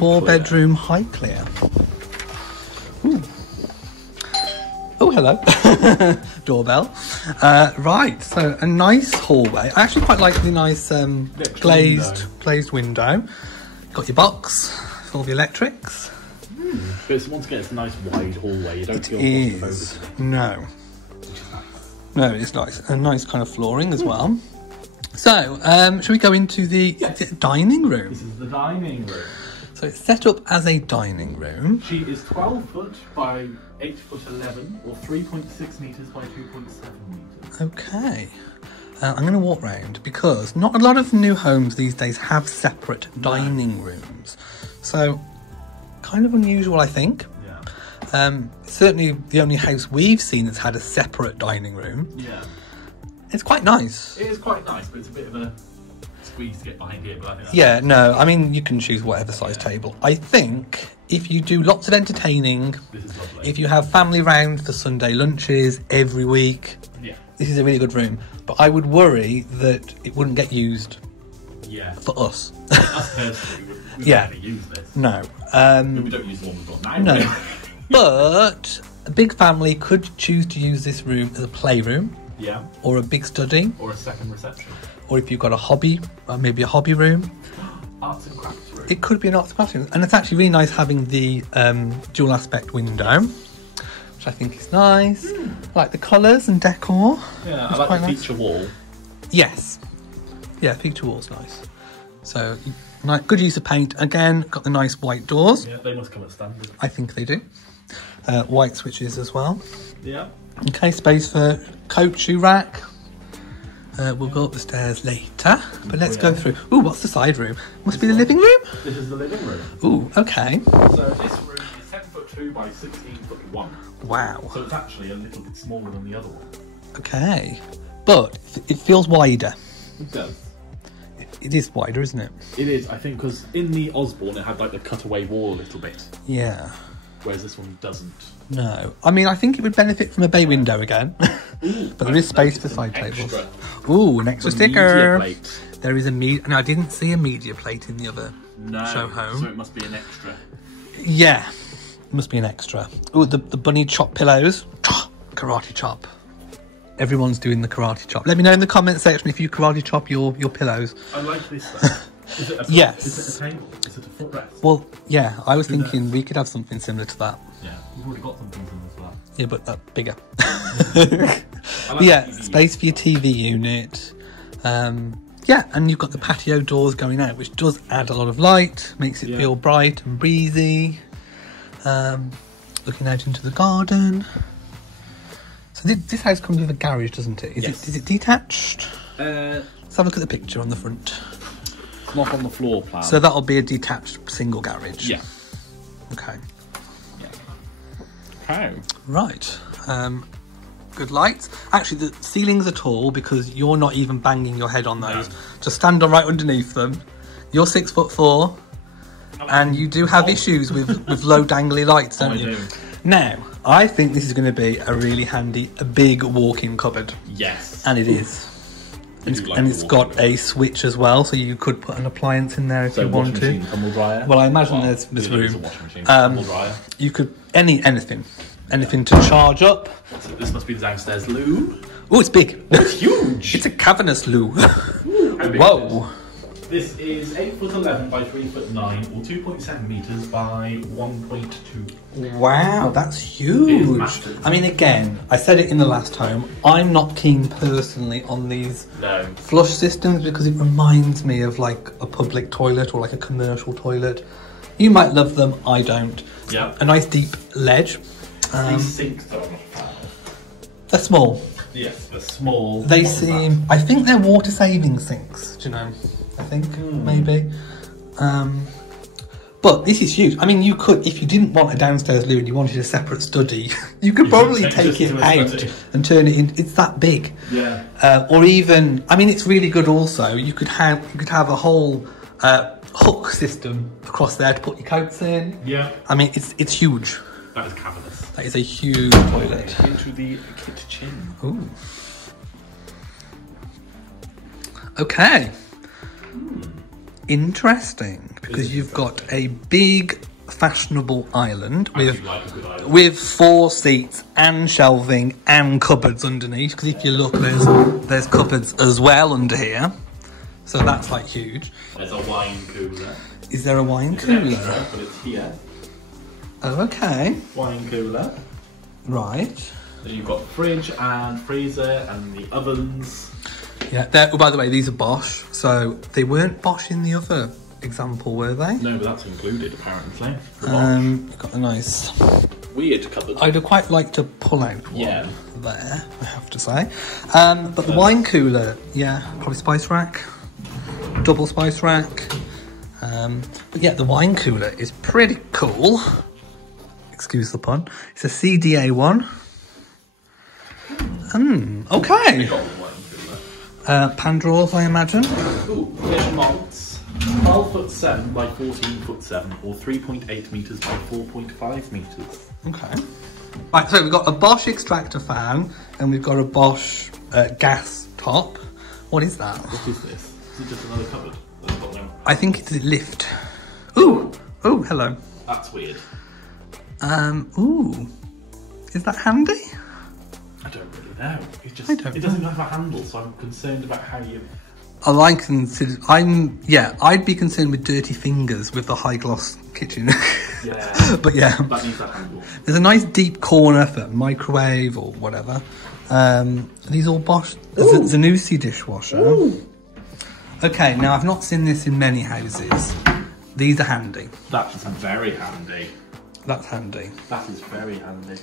4-bedroom HiGHCLERE. Ooh. Oh, hello. Doorbell. Right, so a nice hallway. I actually quite like the nice glazed window. Got your box for all the electrics. But once again, it's a nice wide hallway. You don't feel claustrophobic. No. No, it's nice. A nice kind of flooring as well. So, shall we go into the dining room? This is the dining room. So it's set up as a dining room. She is 12 foot by 8 foot 11, or 3.6 metres by 2.7 metres. Okay. I'm going to walk round because not a lot of new homes these days have separate dining rooms. So, kind of unusual, I think. Yeah. Certainly the only house we've seen that's had a separate dining room. Yeah. It's quite nice. It is quite nice, but it's a bit of a squeeze to get behind here. But I think that's Yeah, no, I mean, you can choose whatever size table. I think if you do lots of entertaining, this is lovely. if you have family round for Sunday lunches every week, Yeah. this is a really good room. But I would worry that it wouldn't get used Yeah. for us. Us personally, we Yeah. don't really use this. No. We don't use the one we've got now. No. But a big family could choose to use this room as a playroom. Yeah. Or a big study. Or a second reception. Or if you've got a hobby, maybe a hobby room. Arts and crafts room. It could be an arts and crafts room. And it's actually really nice having the dual aspect window, which I think is nice. I like the colours and decor. Yeah, It's I like quite the nice. feature wall. Yes. Yeah, feature wall's nice. So, good use of paint. Again, got the nice white doors. Yeah, they must come as standard. I think they do. White switches as well. Yeah. Okay, space for coat shoe rack. We'll go up the stairs later, but let's go through. Ooh, what's the side room? Must be the living room? This is the living room. Ooh, okay. So this room is 10 foot 2 by 16 foot 1. Wow. So it's actually a little bit smaller than the other one. Okay. But it feels wider. It does. It is wider, isn't it? It is, I think, because in the Osborne it had like the cutaway wall a little bit, Yeah. whereas this one doesn't. No. I mean, I think it would benefit from a bay window again. But there is space for side tables. Ooh, an extra sticker. Media plate. There is a media... No, I didn't see a media plate in the other show home. So it must be an extra. Yeah. It must be an extra. Ooh, the bunny chop pillows. Karate chop. Everyone's doing the karate chop. Let me know in the comment section if you karate chop your pillows. I like this though. Is it a, Yes. Is it a table? Is it a footrest? Well, yeah, I was thinking we could have something similar to that. Yeah, we've already got something similar to that. Yeah, but bigger. I like Yeah, the TV space for your TV unit. Yeah, and you've got the patio doors going out, which does add a lot of light, makes it feel bright and breezy. Looking out into the garden. So this house comes with a garage, doesn't it? Is it detached? Let's have a look at the picture on the front. It's not on the floor plan. So that'll be a detached single garage. Yeah. Okay. Yeah. How? Right. Good lights. Actually, the ceilings are tall because you're not even banging your head on those. No. Just stand on right underneath them. You're 6'4", and you do have issues with low dangly lights, don't you? do. Now, I think this is going to be a really handy, a big walk-in cupboard. Yes. And it is. And it's got a switch as well, so you could put an appliance in there if you want to. Machine, tumble dryer. Well, I imagine there's There's room. a washing machine, tumble dryer. You could anything to charge up. So this must be the downstairs loo. Oh, it's big. Oh, it's huge. It's a cavernous loo. How big Whoa. This is 8 foot 11 by 3 foot 9, or 2.7 meters by 1.2. Wow, that's It is huge. massive. I mean, again, I said it in the last home. I'm not keen personally on these No. flush systems because it reminds me of like a public toilet or like a commercial toilet. You might love them, I don't. Yeah. A nice deep ledge. These sinks though, I'm not a fan of. They're small. Yes, they're small. They What's seem. I think they're water saving sinks. Do you know? I think maybe. But this is huge. I mean, you could, if you didn't want a downstairs loo and you wanted a separate study, you could probably take it out and turn it in. It's that big. Yeah. Or even, I mean, it's really good. Also, you could have a whole hook system across there to put your coats in. Yeah. I mean, it's huge. That is cavernous. That is a huge toilet. Into the kitchen. Ooh. Okay. interesting because you've got a big fashionable island I do like a good island. with 4 seats and shelving and cupboards underneath, because if you look, there's cupboards as well under here, so that's like huge. There's a wine cooler. Is there a wine It's cooler? extra, but it's here. Oh, okay. Wine cooler. Right. Then you've got fridge and freezer and the ovens. Yeah. Oh, by the way, these are Bosch, so they weren't Bosch in the other example, were they? No, but that's included apparently. You've got a nice. Weird cupboard. I'd quite like to pull out one there, I have to say. But the wine cooler, yeah, probably spice rack, double spice rack. But yeah, the wine cooler is pretty cool. Excuse the pun. It's a CDA one. Okay. Pan drawers, I imagine. Ooh, measurements. 12'7" by 14'7", or 3.8 metres by 4.5 metres. Okay. Right, so we've got a Bosch extractor fan and we've got a Bosch gas top. What is that? What is this? Is it just another cupboard? That's got no... I think it's a lift. Ooh! Oh, hello. That's weird. Ooh. Is that handy? I don't really know. It just I don't it doesn't have a handle, so I'm concerned about how you... I'd be concerned with dirty fingers with the high gloss kitchen. Yeah. But yeah. That needs that handle. There's a nice deep corner for microwave or whatever. Are these all Bosch? There's a Zanussi dishwasher. Ooh. Okay, now I've not seen this in many houses. These are handy. That's very handy. That's handy. That is very handy.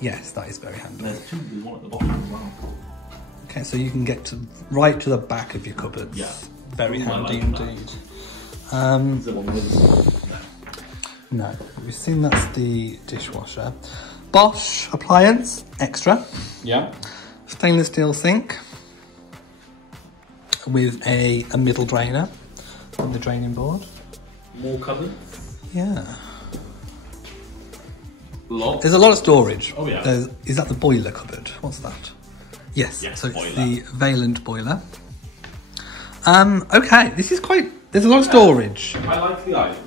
Yes, that is very handy. There's one at the bottom as well. Okay, so you can get right to the back of your cupboards. Yeah. Very handy like indeed. Is there one with... No, we've seen that's the dishwasher. Bosch appliance, extra. Yeah. Stainless steel sink with a middle drainer on the draining board. More cupboards. Yeah. Lots. There's a lot of storage. Oh yeah. Is that the boiler cupboard? What's that? Yes, Yes, so it's boiler. the Valent boiler. Okay, this is quite... There's a lot of storage. I like the island.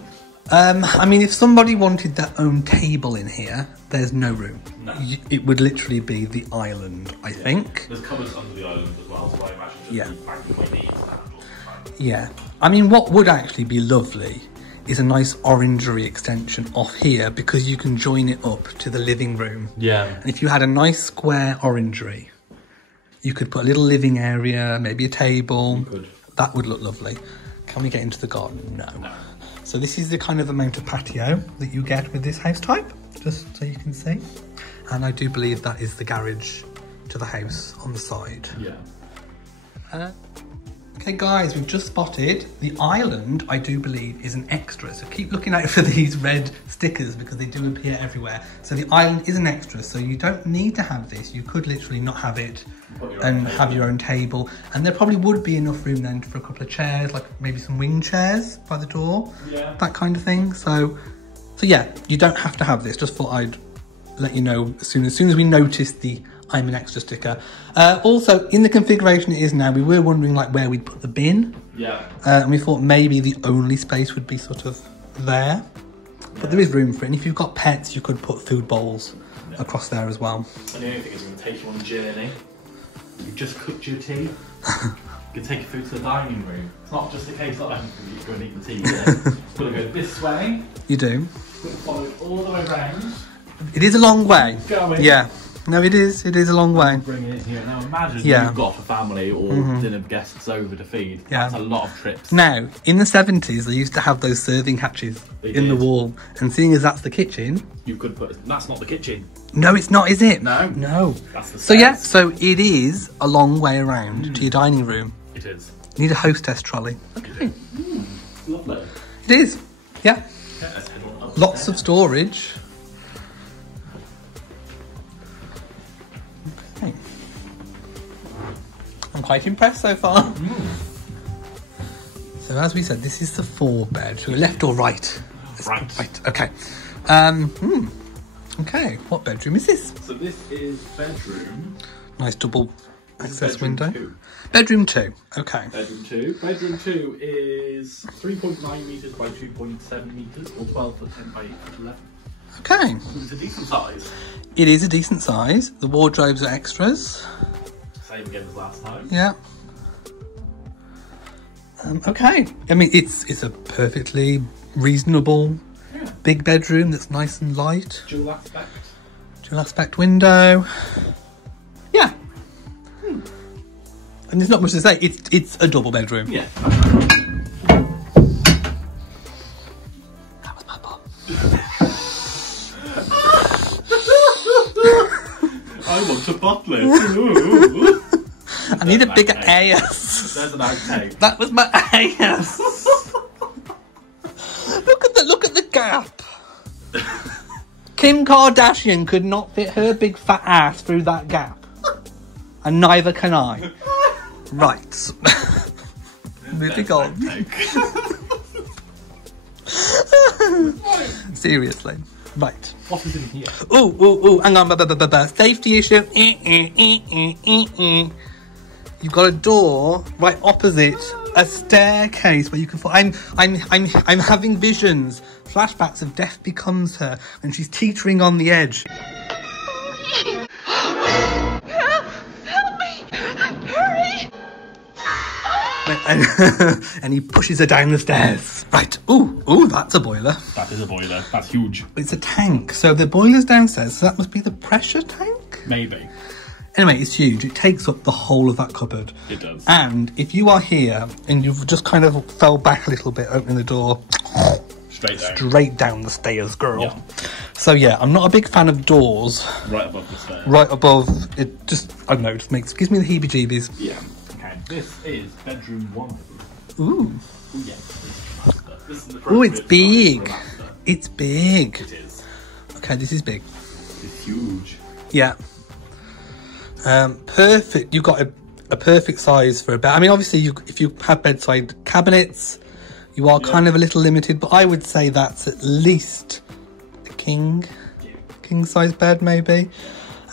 I mean, if somebody wanted their own table in here, there's no room. No. It would literally be the island, I think. There's cupboards under the island as well, so I imagine just the back of my knees and Yeah. I mean, what would actually be lovely is a nice orangery extension off here, because you can join it up to the living room. Yeah. And if you had a nice square orangery, you could put a little living area, maybe a table. You could. That would look lovely. Can we get into the garden? No. No. So this is the kind of amount of patio that you get with this house type, just so you can see. And I do believe that is the garage to the house on the side. Yeah. Okay guys, we've just spotted the island, I do believe, is an extra. So keep looking out for these red stickers because they do appear everywhere. So the island is an extra, so you don't need to have this. You could literally not have it and have your own table. And there probably would be enough room then for a couple of chairs, like maybe some wing chairs by the door, that kind of thing. So yeah, you don't have to have this. Just thought I'd let you know as soon as we noticed the I'm an extra sticker. Also, in the configuration it is now, we were wondering like where we'd put the bin. Yeah. And we thought maybe the only space would be sort of there. But there is room for it. And if you've got pets, you could put food bowls across there as well. And the only thing is going to take you on a journey. You've just cooked your tea. You can take your food to the dining room. It's not just a case that I'm going to eat the tea. It's got to go this way. You do. Follow it all the way around. It is a long way. Going. Yeah. No, it is. It is a long way. Bring it here. Now imagine you've got a family or dinner guests over to feed. Yeah. That's a lot of trips. Now, in the 70s, they used to have those serving hatches in the wall. And seeing as that's the kitchen... You could put... That's not the kitchen. No, it's not, is it? No. No. That's the So yeah, so it is a long way around to your dining room. It is. You need a hostess trolley. Okay. Lovely. It is. Yeah. Okay, let's head on upstairs. Lots of storage. Okay. I'm quite impressed so far. So as we said, this is the 4-bed. So left or right? Right. Right. Okay. Okay. What bedroom is this? So this is bedroom. Nice double access window. 2. Bedroom 2. Okay. Bedroom 2. Bedroom 2 is 3.9 metres by 2.7 metres, or 12 foot 10 by 8 foot 11. Okay. It's a decent size. It is a decent size. The wardrobes are extras. Same again as last time. Yeah. Okay. I mean, it's a perfectly reasonable big bedroom that's nice and light. Dual aspect. Dual aspect window. Yeah. And there's not much to say. It's a double bedroom. Yeah. That was my bum. I want to bottle it. I need a bigger ass. There's an outtake. That was my ass. Look at the gap. Kim Kardashian could not fit her big fat ass through that gap. And neither can I. Right. Moving on. Seriously. Right. What is in here? Ooh, hang on. Safety issue. You've got a door right opposite a staircase where you can fall. I'm having visions, flashbacks of death becomes her and she's teetering on the edge. Help me! Hurry! And he pushes her down the stairs. Right. Ooh, that's a boiler. That is a boiler. That's huge. It's a tank. So the boiler's downstairs, so that must be the pressure tank? Maybe. Anyway, it's huge. It takes up the whole of that cupboard. It does. And if you are here and you've just kind of fell back a little bit opening the door, straight down the stairs, girl. Yeah. So yeah, I'm not a big fan of doors. Right above the stairs. Right above, it just, I don't know, it just gives me the heebie-jeebies. Yeah. Okay, this is bedroom 1. Ooh. Yeah. This is the Ooh, it's big. master. It's big. It is. Okay, this is big. It's huge. Yeah. Perfect. You've got a perfect size for a bed. I mean, obviously, if you have bedside cabinets, you are kind of a little limited, but I would say that's at least a king size bed, maybe.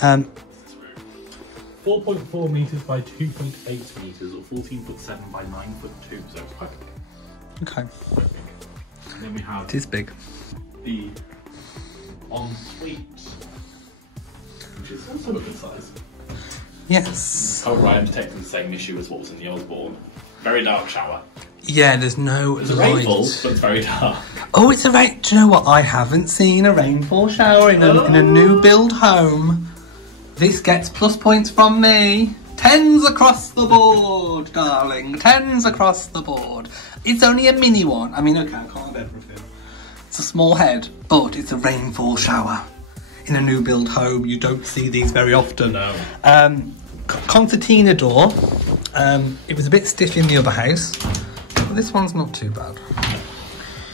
4.4 metres by 2.8 metres, or 14 foot 7 by 9 foot 2, so it's quite big. Okay. Quite big. And then we have It is big. the ensuite, which is also a good size. Yes. However, I am detecting the same issue as what was in the Osborne. Very dark shower. Yeah, there's no It's a light. rainfall, but it's very dark. Oh, it's a rain. Do you know what? I haven't seen a rainfall shower in a new build home. This gets plus points from me. 10s across the board, darling. 10s across the board. It's only a mini one. I mean, okay, I can't have everything. It's a small head, but it's a rainfall shower. In a new build home, you don't see these very often. No. Concertina door. It was a bit stiff in the other house, but this one's not too bad.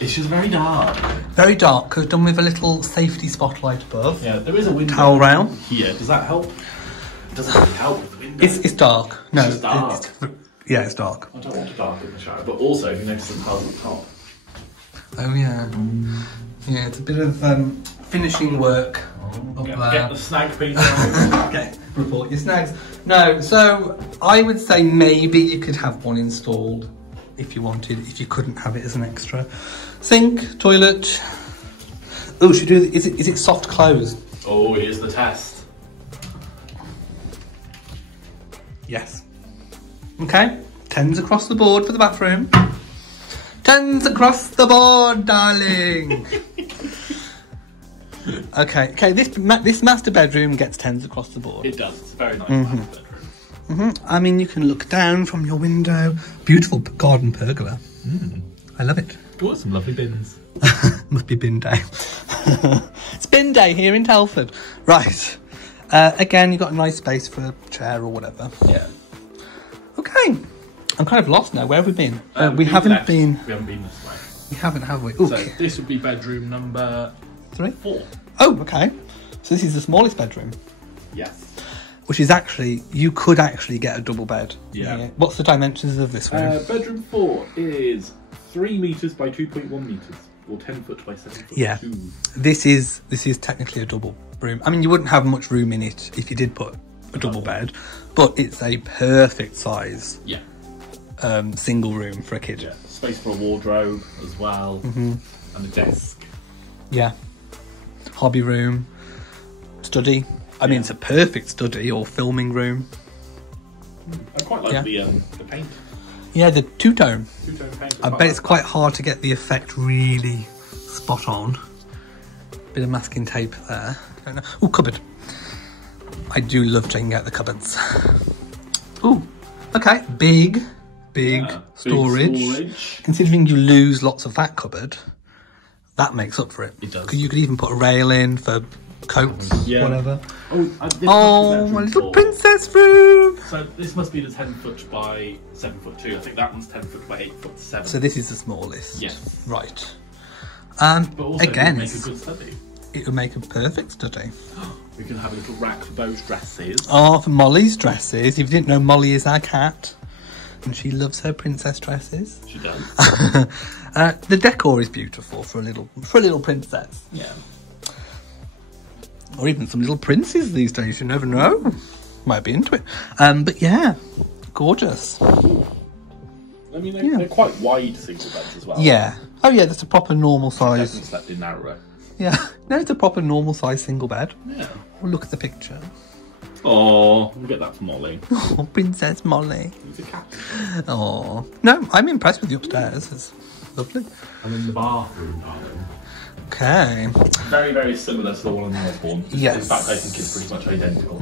It's just very dark. Very dark, because done with a little safety spotlight above. Yeah, there is a window. Towel rail. Here, does that help? It doesn't really help with the window. It's dark. No, just dark. Yeah, it's dark. I don't want to darken the shower, but also if you notice the tiles at the top. Oh yeah. Yeah, it's a bit of finishing work. Get the snag piece. Okay, report your snags. No, so I would say maybe you could have one installed if you wanted, if you couldn't have it as an extra. Sink, toilet. Oh, should we do? Is it soft close? Oh, here's the test. Yes. Okay. 10s across the board for the bathroom. 10s across the board, darling. Okay. This master bedroom gets 10s across the board. It does. It's a very nice master bedroom. I mean, you can look down from your window. Beautiful garden pergola. I love it. Got some lovely bins. Must be bin day. It's bin day here in Telford. Right. Again, you've got a nice space for a chair or whatever. Yeah. Okay. I'm kind of lost now. Where have we been? We haven't been this way. We haven't, have we? Ooh. So this would be bedroom number 3? 4. Oh, okay. So this is the smallest bedroom. Yes. Which is actually, you could actually get a double bed. Yeah. What's the dimensions of this room? Bedroom 4 is 3 metres by 2.1 metres, or 10 foot by 7 foot. Yeah. 2. This is technically a double room. I mean, you wouldn't have much room in it if you did put a double bed, but it's a perfect size. Yeah. Single room for a kid. Yeah. Space for a wardrobe as well, and a desk. Yeah. Hobby room, study. I mean, it's a perfect study or filming room. I quite like the paint. Yeah, the two-tone. Two-tone paint. I bet it's quite hard to get the effect really spot on. Bit of masking tape there. I don't know. Oh, cupboard. I do love checking out the cupboards. Oh, okay. Big storage. Considering you lose lots of that cupboard, that makes up for it. It does. Because you could even put a rail in for coats, whatever. Oh, my little princess room. So this must be the 10-foot by 7'2". I think that one's 10-foot by 8'7". So this is the smallest. Yes. Right. But also again, it would make a good study. It would make a perfect study. We can have a little rack for those dresses. Oh, for Molly's dresses. If you didn't know, Molly is our cat. And she loves her princess dresses. She does. The decor is beautiful for a little princess. Yeah. Or even some little princes these days, you never know. Might be into it. But yeah, gorgeous. I mean, they're quite wide single beds as well. Yeah. Oh yeah, that's a proper normal size. Definitely slept in narrow. Yeah. No, it's a proper normal size single bed. Yeah. Oh, look at the picture. Oh, we'll get that for Molly. Oh, Princess Molly. He's a cat. Oh. No, I'm impressed with the upstairs. It's lovely. And then the bathroom, darling. Okay. Very, very similar to the one on the Osborne. Yes. In fact, I think it's pretty much identical.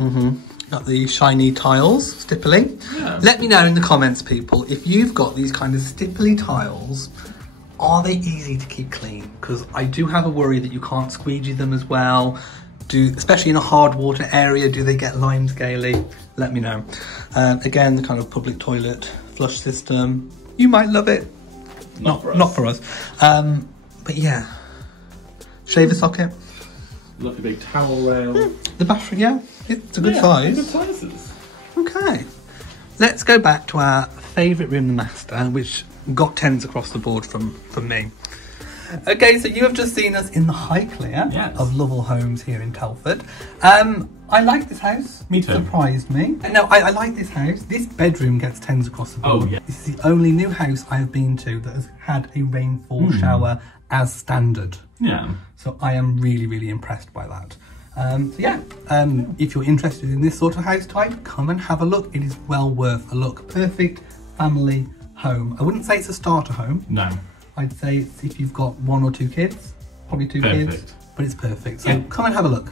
Got the shiny tiles, stippling. Yeah. Let me know in the comments, people, if you've got these kind of stipply tiles, are they easy to keep clean? Because I do have a worry that you can't squeegee them as well. Especially in a hard water area, do they get lime scaly? Let me know. Again, the kind of public toilet flush system. You might love it. Not for us. But yeah. Shaver socket. Lovely big towel rail. The bathroom, yeah. It's a good size. Good sizes. Okay. Let's go back to our favourite room, the master, which got 10s across the board from me. Okay, so you have just seen us in the HiGHCLERE of Lovell Homes here in Telford. I like this house. Me too. It surprised me. No, I like this house. This bedroom gets 10s across the board. Oh, yeah. This is the only new house I have been to that has had a rainfall shower as standard. Yeah. So I am really, really impressed by that. If you're interested in this sort of house type, come and have a look. It is well worth a look. Perfect family home. I wouldn't say it's a starter home. No. I'd say it's if you've got 1 or 2 kids, probably 2 kids, but it's perfect. So come and have a look.